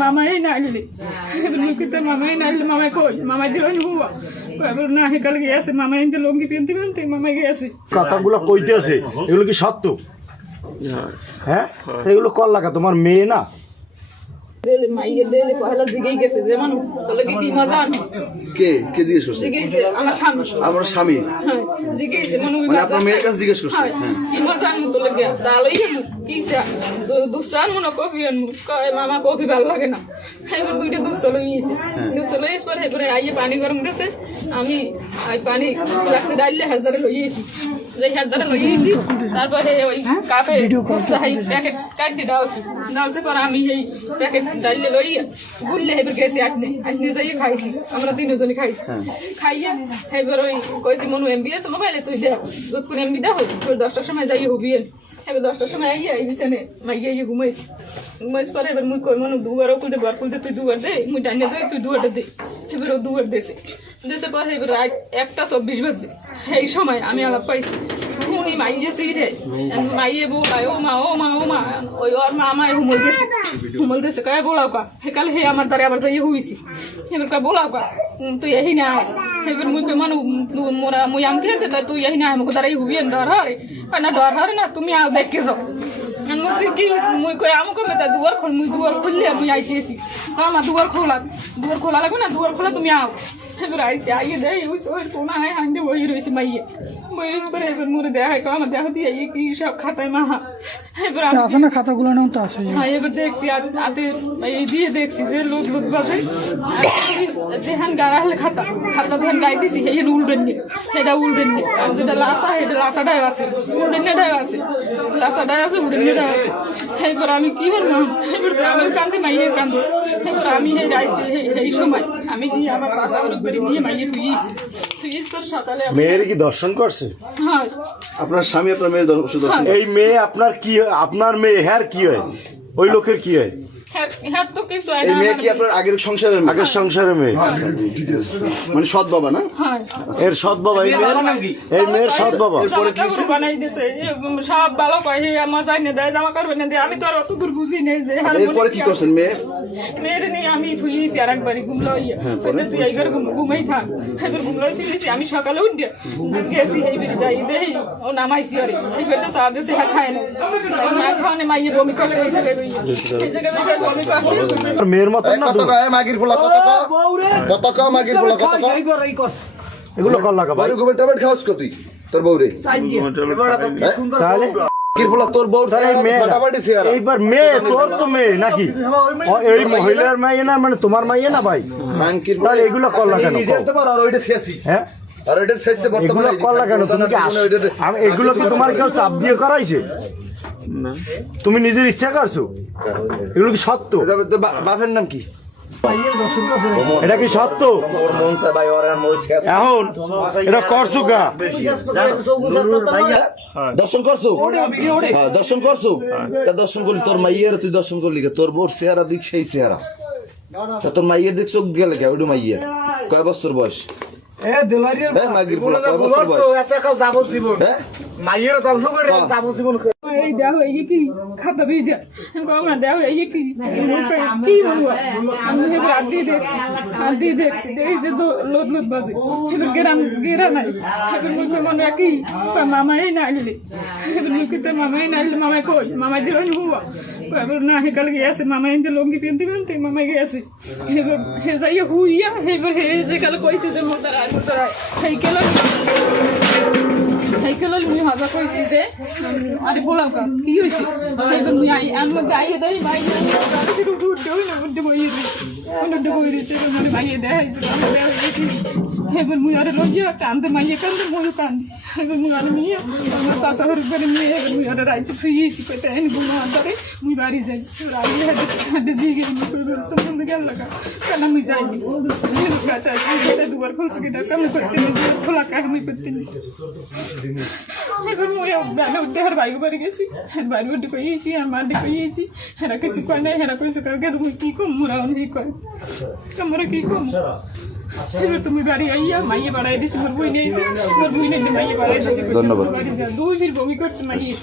মামাই না আসলে মামাই না আসলে মামাই কই মামাই দিল না হেকাল গিয়েছে মামাই লঙ্গি পেনতে পেনতে মামাই গিয়েছে। কথাগুলো কইতে আছে এগুলো কি সত্য? হ্যাঁ এগুলো কল লাগা তোমার মেয়ে না? আমার স্বামী আপনার মেয়ের কাছে জিজ্ঞেস করছে মামা কফি ভালো লাগে না এবার দুইটা দুধ চলে গিয়েছে দুধ চলে গেছে পরে এবারে আইয়ে পানি গরম করেছে আমি পানি গ্লাসে ডাইলে হাজারে লইয়েছি যে হাজারে লইয়েছি তারপরে ওই কাপে প্যাকেট কাটি ডালছে পরে আমি এই প্যাকেট ডাইলে লই গুললে এবার গেছি আপনি যাইয়ে খাইছি আমরা তিনজনে খাইছি খাইয়া এবার ওই কইছি মনু এমবি আছে মোবাইলে তুই দেখ দুধ করে এমবি দেখ তোর 10টার সময় যাইয়ে হবি এবার 10টার সময় আইয়া এই বিছানে মাইয়ে ঘুমাইছি পরে এবার মুই কই মনু দুবার খুলতে তুই দুবার দে মুই ডাইনে যাই তুই দুবারটা দে এবার ও দুবার দেশে পরে এবার 1:24 বাজে এই সময় আমি আলাপ পাইছি উনি মাইয়ে সিরে মাইয়ে বোলায় ও মা ওই ওর মা আমায় হুমল গেছে কয়ে বোলাও কা হেকাল হে আমার দ্বারা আবার যাইয়ে হুইছি এবার কা বোলাও কা তুই এই না এবার মুই মানু মোরা মুই আম খেতে তাই তুই এই না আমাকে দ্বারাই হুবিয়েন ডর হরে না ডর হরে না তুমি আও দেখে যাও কি মুই কই আমাকে মেতা দুয়ার খোল মুই দুয়ার খুললে মুই আইতেছি আমার দুয়ার খোলা লাগবে না দুয়ার খোলা তুমি আও এবার আইসি আইয়ে দেয় ওই ওই কোনা হয় হাঁটতে বই রয়েছে মাইয়ে বই রয়েছে পরে এবার মুড়ে দেয়া হয় আমার দেখা দিয়ে কি সব খাতায় মাহা এবার আপনার খাতাগুলো নাও তো আসে হ্যাঁ এবার দেখছি হাতে এই দিয়ে দেখছি যে লুট বাজে যেহান গাড়া হলে খাতা যেহান গাই দিছি সেই উল্টেন নিয়ে সেটা উল্টেন নিয়ে আর যেটা লাসা সেটা লাসাটাই আছে উল্টেন নিয়েটাই আছে লাসাটাই আছে উল্টেন নিয়েটাই আছে এবার আমি কি করলাম এবার আমি কান্দি মাইয়ে কান্দি এবার আমি এই সময় আমি গিয়ে আমার চাষা নিয়ে মাইয়ে তুইছি পর সকালে মেয়ের কি দর্শন করছে? হ্যাঁ আপনার স্বামী আপনার মেয়ের দর্শন এই মেয়ে আপনার কি আপনার মেয়ে হ্যার কি হয় ওই লোকের কি হয়? এই মেয়ে কি আপনার আগের সংসারের মেয়ে? আগের সংসারের মেয়ে মানে সৎ বাবা না? এর সৎ বাবা এই মেয়ের সৎ বাবা বানাই দিয়েছে সব ভালো কয় আমার যাই না দেয় জামা কাপড় না দেয় আমি তো আর অত দূর বুঝি নেই যে এরপরে কি করছেন মেয়ের নিয়ে আমি থুইছি আর একবারই ঘুমলো তুই এইবার ঘুমাই থাক এবার ঘুমলোই তুইছি আমি সকালে উঠে গেছি এইবার যাই দেই ও নামাইছি আরে এইবার তো চা দিয়েছে খায় না খাওয়ানে মাইয়ে বমি করছে এই জায়গায় মেয়ের মতন না মাগির পোলা কত মাগির পোলা কত এগুলো কল লাগা ভাই ট্যাবলেট খাওয়াস কত তুই তোর বউরে তাহলে তোর বউ এইবার মেয়ে তোর তো মেয়ে নাকি এই মহিলার মাইয়ে না মানে তোমার মাইয়ে না ভাই তাহলে এগুলো কল লাগা হ্যাঁ এগুলো কল লাগা তুমি কি এগুলো কি তোমার কেউ চাপ দিয়ে করাইছে? তুমি নিজের ইচ্ছা করছো? এগুলো কি সত্য? বাপের নাম কি? এটা কি সত্য? এখন এটা করছো কা দর্শন করছো? দর্শন করছো? দর্শন করলি তোর মাইয়ের তুই দর্শন করলি তোর বোর চেহারা দিক সেই চেহারা তোর মাইয়ের দিক চোখ গেলে কে ওইটু মাইয়ের কয় বছর বয়স? মাগির পোলা কয় বছর বয়স? এই দেখো এই কি খাতা ভিজা বাবা দেখো এই কি বলবো আমি রাত দিয়ে দেখছি এই যে লোদ বাজে এবার গেরা নাই এবার মুখে মনে কি মামাই না আসলে এবার মুখে মামাই না আসলে মামাই কই মামাই দিল এবার না হেকাল গিয়েছে মামাই লঙ্গি পেনতে মামাই গিয়েছে এবার হে যাইয়ে হুইয়া এবার হে যে কাল কইছে যে মোতার সেই কেলো মুই হাজা কইছি যে আরে বলাও কা কি হইছে এবার মুই আই মধ্যে আইয়ে দেই ভাই উঠে না মধ্যে বইয়ে দিই মধ্যে বইয়ে দিতে মানে ভাইয়ে দেয় এবার মুই আরে লজ্জা কান্দে মাইয়ে কান্দে মুই কান্দে এবার মুই আরে নিয়ে আমার চাচা ঘর করে নিয়ে মুই আরে রাইতে ফ্রিছি কইতে এন গুলো আরে মুই বাড়ি যাই রাইতে হাতে জিগে তো বলতে গেল লাগা কেন মুই যাই কাটা দুবার খুলছি কিটা কেমন করতে খোলা কাহিনী করতে এবার মুই বেলা উঠে আর বাইরে বাড়ি গেছি বাড়ি উঠে কইয়েছি আর মার দিয়ে কইয়েছি হেরা কিছু কয় নাই হেরা কইছে কাকে তুমি কি কম মোরা অনেক কয় তোমরা কি কম এবার তুমি বাড়ি আইয়া মাইয়ে বাড়াই দিছি মোর বই নেই মোর বই নেই মাইয়ে বাড়াই দিছি ধন্যবাদ। দুই ফির বমি করছে মাইয়ে